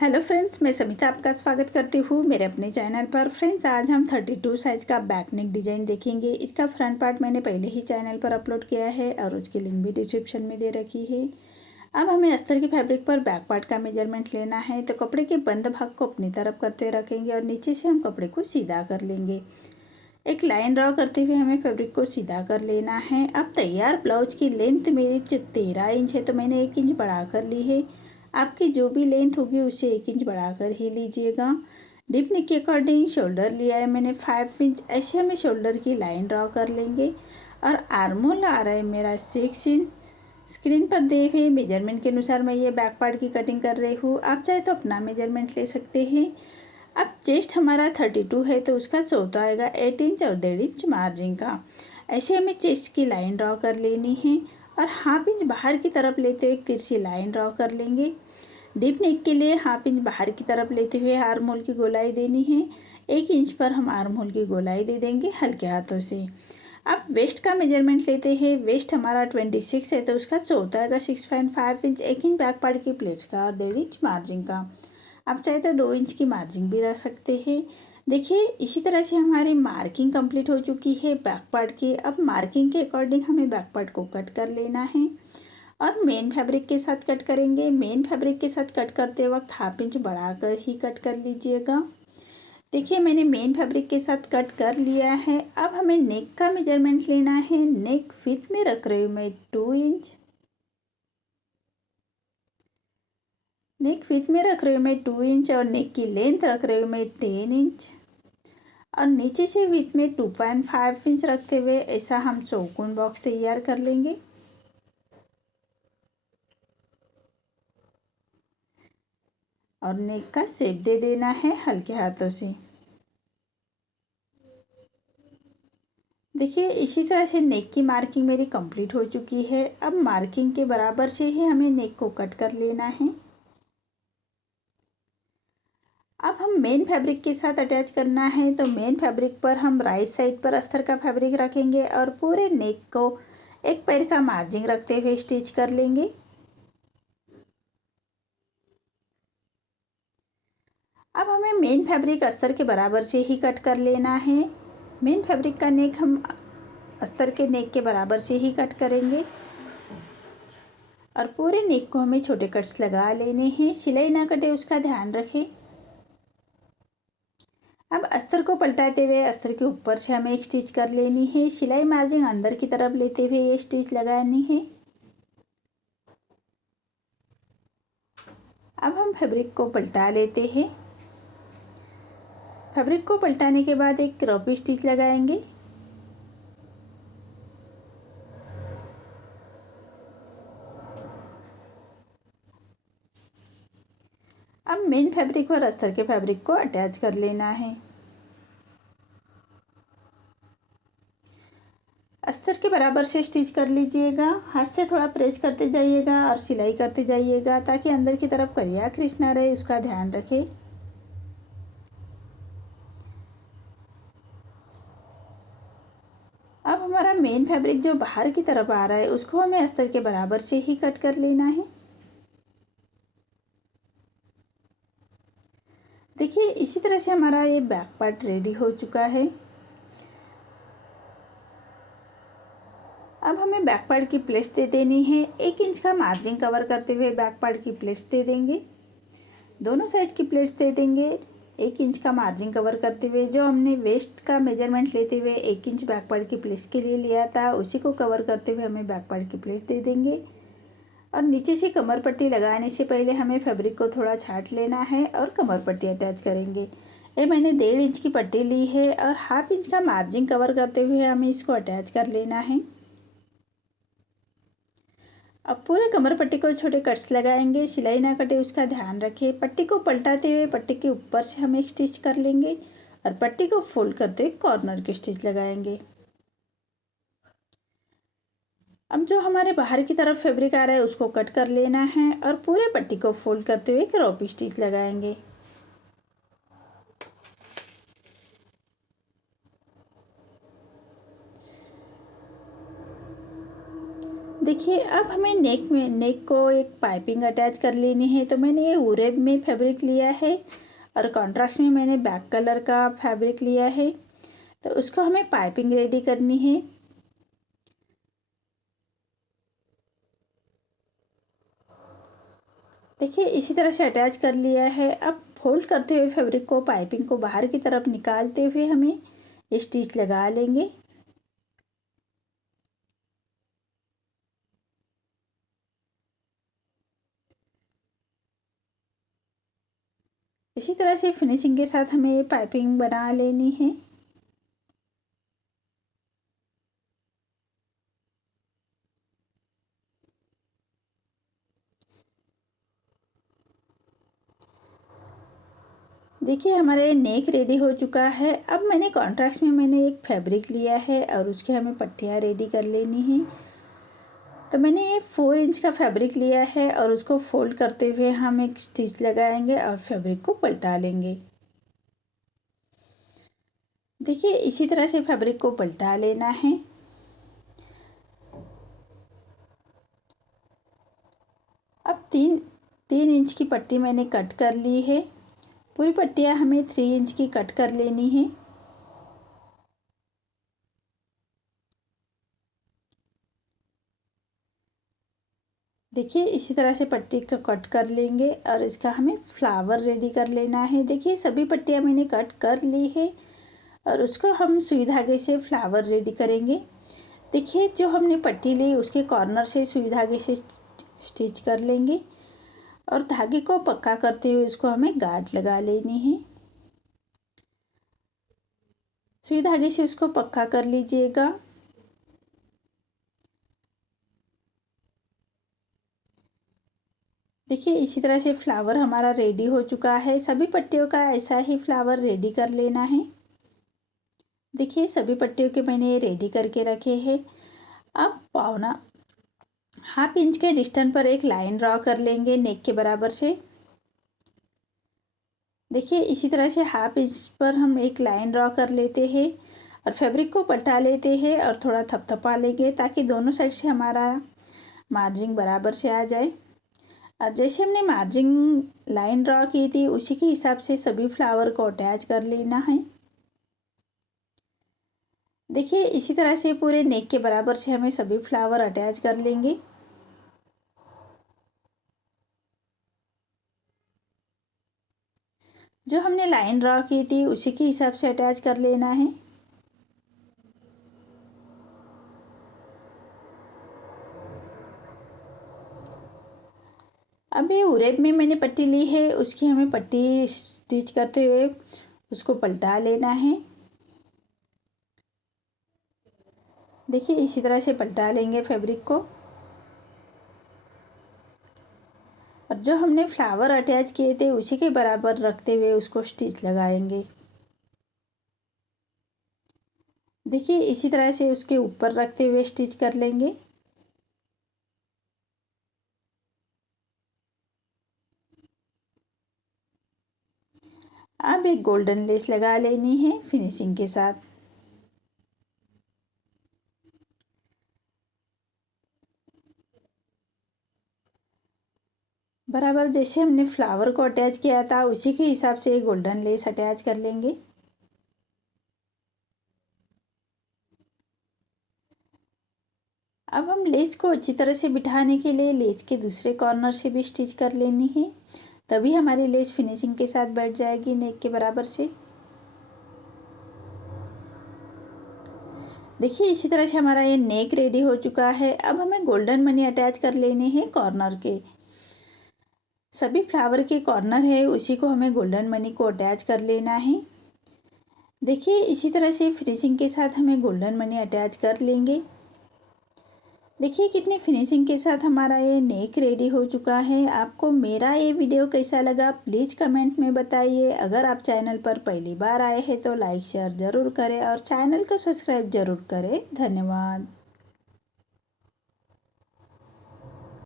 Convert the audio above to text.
Hello friends, मैं समिता आपका स्वागत करती हूँ मेरे अपने चैनल पर। फ्रेंड्स, आज हम 32 साइज़ का बैक नेक डिज़ाइन देखेंगे। इसका फ्रंट पार्ट मैंने पहले ही चैनल पर अपलोड किया है और उसकी लिंक भी डिस्क्रिप्शन में दे रखी है। अब हमें अस्तर की फैब्रिक पर बैक पार्ट का मेजरमेंट लेना है, तो कपड़े के बंद भाग को अपनी तरफ करते हुए रखेंगे और नीचे से हम कपड़े को सीधा कर लेंगे। एक लाइन ड्रॉ करते हुए हमें फैब्रिक को सीधा कर लेना है। अब तैयार ब्लाउज की लेंथ मेरी 13 इंच है, तो मैंने 1 इंच बढ़ा कर ली है। आपकी जो भी लेंथ होगी उससे 1 इंच बढ़ाकर ही लीजिएगा। डीप नेक के अकॉर्डिंग शोल्डर लिया है मैंने 5 इंच। ऐसे हमें शोल्डर की लाइन ड्रॉ कर लेंगे और आर्मोल आ रहा है मेरा 6 इंच। स्क्रीन पर दे हुए मेजरमेंट के अनुसार मैं ये बैक पार्ट की कटिंग कर रही हूँ। आप चाहे तो अपना मेजरमेंट ले सकते हैं। अब चेस्ट हमारा 32 है, तो उसका चौथा आएगा 8 इंच और 1.5 इंच मार्जिन का। ऐसे हमें चेस्ट की लाइन ड्रॉ कर लेनी है और हाफ इंच बाहर की तरफ लेते हुए एक तिरछी लाइन ड्रॉ कर लेंगे। डीप नेक के लिए हाफ इंच बाहर की तरफ लेते हुए आर्म होल की गोलाई देनी है। 1 इंच पर हम आर्म होल की गोलाई दे देंगे हल्के हाथों से। अब वेस्ट का मेजरमेंट लेते हैं। वेस्ट हमारा 26 है, तो उसका चौथा आएगा 6.5 इंच। 1 इंच बैक पार्ट की प्लेट्स का और 1.5 इंच मार्जिन का। आप चाहे तो 2 इंच की मार्जिन भी रख सकते हैं। देखिए, इसी तरह से हमारी मार्किंग कंप्लीट हो चुकी है बैक पार्ट की। अब मार्किंग के अकॉर्डिंग हमें बैक पार्ट को कट कर लेना है और मेन फैब्रिक के साथ कट करेंगे। मेन फैब्रिक के साथ कट करते वक्त हाफ इंच बढ़ाकर ही कट कर लीजिएगा। देखिए, मैंने मेन फैब्रिक के साथ कट कर लिया है। अब हमें नेक का मेजरमेंट लेना है। नेक विड्थ में रख रही हूँ मैं 2 इंच। नेक विड्थ में रख रही हूँ मैं 2 इंच और नेक की लेंथ रख रही हूँ मैं 10 इंच और नीचे से विड्थ में 2.5 इंच रखते हुए ऐसा हम चौकोन बॉक्स तैयार कर लेंगे। और नेक का शेप दे देना है हल्के हाथों से। देखिए, इसी तरह से नेक की मार्किंग मेरी कंप्लीट हो चुकी है। अब मार्किंग के बराबर से ही हमें नेक को कट कर लेना है। अब हम मेन फैब्रिक के साथ अटैच करना है, तो मेन फैब्रिक पर हम राइट साइड पर अस्तर का फैब्रिक रखेंगे और पूरे नेक को एक पैर का मार्जिन रखते हुए स्टिच कर लेंगे। अब हमें मेन फैब्रिक अस्तर के बराबर से ही कट कर लेना है। मेन फैब्रिक का नेक हम अस्तर के नेक के बराबर से ही कट करेंगे और पूरे नेक को हमें छोटे कट्स लगा लेने हैं। सिलाई ना कटे उसका ध्यान रखें। अब अस्तर को पलटाते हुए अस्तर के ऊपर से हमें एक स्टिच कर लेनी है। सिलाई मार्जिन अंदर की तरफ लेते हुए ये स्टिच लगानी है। अब हम फैब्रिक को पलटा लेते हैं। फैब्रिक को पलटाने के बाद एक क्रॉप स्टिच लगाएंगे। अब मेन फैब्रिक और अस्तर के फैब्रिक को अटैच कर लेना है। अस्तर के बराबर से स्टिच कर लीजिएगा। हाथ से थोड़ा प्रेस करते जाइएगा और सिलाई करते जाइएगा ताकि अंदर की तरफ करिया क्रीज ना रहे, उसका ध्यान रखें। अब हमारा मेन फैब्रिक जो बाहर की तरफ आ रहा है उसको हमें अस्तर के बराबर से ही कट कर लेना है। देखिए, इसी तरह से हमारा ये बैक पार्ट रेडी हो चुका है। अब हमें बैक पार्ट की प्लेट्स दे देनी है। 1 इंच का मार्जिन कवर करते हुए बैक पार्ट की प्लेट्स दे देंगे। दोनों साइड की प्लेट्स दे देंगे। 1 इंच का मार्जिन कवर करते हुए जो हमने वेस्ट का मेजरमेंट लेते हुए 1 इंच बैक पार्ट की प्लेट्स के लिए लिया था उसी को कवर करते हुए हमें बैक पार्ट की प्लेट दे देंगे। और नीचे से कमर पट्टी लगाने से पहले हमें फैब्रिक को थोड़ा छाट लेना है और कमर पट्टी अटैच करेंगे। ये मैंने 1.5 इंच की पट्टी ली है और हाफ इंच का मार्जिन कवर करते हुए हमें इसको अटैच कर लेना है। अब पूरे कमर पट्टी को छोटे कट्स लगाएंगे। सिलाई ना कटे उसका ध्यान रखें। पट्टी को पलटाते हुए पट्टी के ऊपर से हम एक स्टिच कर लेंगे और पट्टी को फोल्ड करते हुए कॉर्नर के स्टिच लगाएंगे। अब जो हमारे बाहर की तरफ फैब्रिक आ रहा है उसको कट कर लेना है और पूरे पट्टी को फोल्ड करते हुए क्रॉप स्टिच लगाएंगे। देखिए अब हमें नेक को एक पाइपिंग अटैच कर लेनी है। तो मैंने ये उरेब में फैब्रिक लिया है और कॉन्ट्रास्ट में मैंने बैक कलर का फैब्रिक लिया है। तो उसको हमें पाइपिंग रेडी करनी है। देखिए इसी तरह से अटैच कर लिया है। अब फोल्ड करते हुए फैब्रिक को, पाइपिंग को बाहर की तरफ निकालते हुए हमें स्टिच लगा लेंगे। इसी तरह से फिनिशिंग के साथ हमें पाइपिंग बना लेनी है। देखिए हमारे नेक रेडी हो चुका है। अब मैंने कॉन्ट्रास्ट में मैंने एक फैब्रिक लिया है और उसके हमें पट्टियाँ रेडी कर लेनी है। तो मैंने ये 4 इंच का फैब्रिक लिया है और उसको फोल्ड करते हुए हम एक स्टिच लगाएंगे और फैब्रिक को पलटा लेंगे। देखिए इसी तरह से फैब्रिक को पलटा लेना है। अब तीन इंच की पट्टी मैंने कट कर ली है। पूरी पट्टियाँ हमें 3 इंच की कट कर लेनी है। देखिए इसी तरह से पट्टी को कट कर लेंगे और इसका हमें फ्लावर रेडी कर लेना है। देखिए सभी पट्टियाँ मैंने कट कर ली है और उसको हम सुई धागे से फ्लावर रेडी करेंगे। देखिए जो हमने पट्टी ली उसके कॉर्नर से सुई धागे से स्टिच कर लेंगे और धागे को पक्का करते हुए उसको हमें गांठ लगा लेनी है। सुई धागे से उसको पक्का कर लीजिएगा। देखिए इसी तरह से फ्लावर हमारा रेडी हो चुका है। सभी पट्टियों का ऐसा ही फ्लावर रेडी कर लेना है। देखिए सभी पट्टियों के मैंने रेडी करके रखे हैं। अब पौना हाफ इंच के डिस्टेंस पर एक लाइन ड्रॉ कर लेंगे नेक के बराबर से। देखिए इसी तरह से हाफ इंच पर हम एक लाइन ड्रॉ कर लेते हैं और फैब्रिक को पलटा लेते हैं और थोड़ा थपथपा लेंगे ताकि दोनों साइड से हमारा मार्जिन बराबर से आ जाए। और जैसे हमने मार्जिन लाइन ड्रॉ की थी उसी के हिसाब से सभी फ्लावर को अटैच कर लेना है। देखिए इसी तरह से पूरे नेक के बराबर से हमें सभी फ्लावर अटैच कर लेंगे। जो हमने लाइन ड्रॉ की थी उसी के हिसाब से अटैच कर लेना है। अब ये उरेब में मैंने पट्टी ली है उसकी हमें पट्टी स्टिच करते हुए उसको पलटा लेना है। देखिए इसी तरह से पलटा लेंगे फैब्रिक को और जो हमने फ्लावर अटैच किए थे उसी के बराबर रखते हुए उसको स्टिच लगाएंगे। देखिए इसी तरह से उसके ऊपर रखते हुए स्टिच कर लेंगे। अब एक गोल्डन लेस लगा लेनी है फिनिशिंग के साथ। बराबर जैसे हमने फ्लावर को अटैच किया था उसी के हिसाब से गोल्डन लेस अटैच कर लेंगे। अब हम लेस को अच्छी तरह से बिठाने के लिए लेस के दूसरे कॉर्नर से भी स्टिच कर लेनी है, तभी हमारी लेस फिनिशिंग के साथ बैठ जाएगी नेक के बराबर से। देखिए इसी तरह से हमारा ये नेक रेडी हो चुका है। अब हमें गोल्डन मनी अटैच कर लेने हैं कॉर्नर के। सभी फ्लावर के कॉर्नर है उसी को हमें गोल्डन मनी को अटैच कर लेना है। देखिए इसी तरह से फिनिशिंग के साथ हमें गोल्डन मनी अटैच कर लेंगे। देखिए कितनी फिनिशिंग के साथ हमारा ये नेक रेडी हो चुका है। आपको मेरा ये वीडियो कैसा लगा प्लीज़ कमेंट में बताइए। अगर आप चैनल पर पहली बार आए हैं तो लाइक शेयर ज़रूर करें और चैनल को सब्सक्राइब ज़रूर करें। धन्यवाद।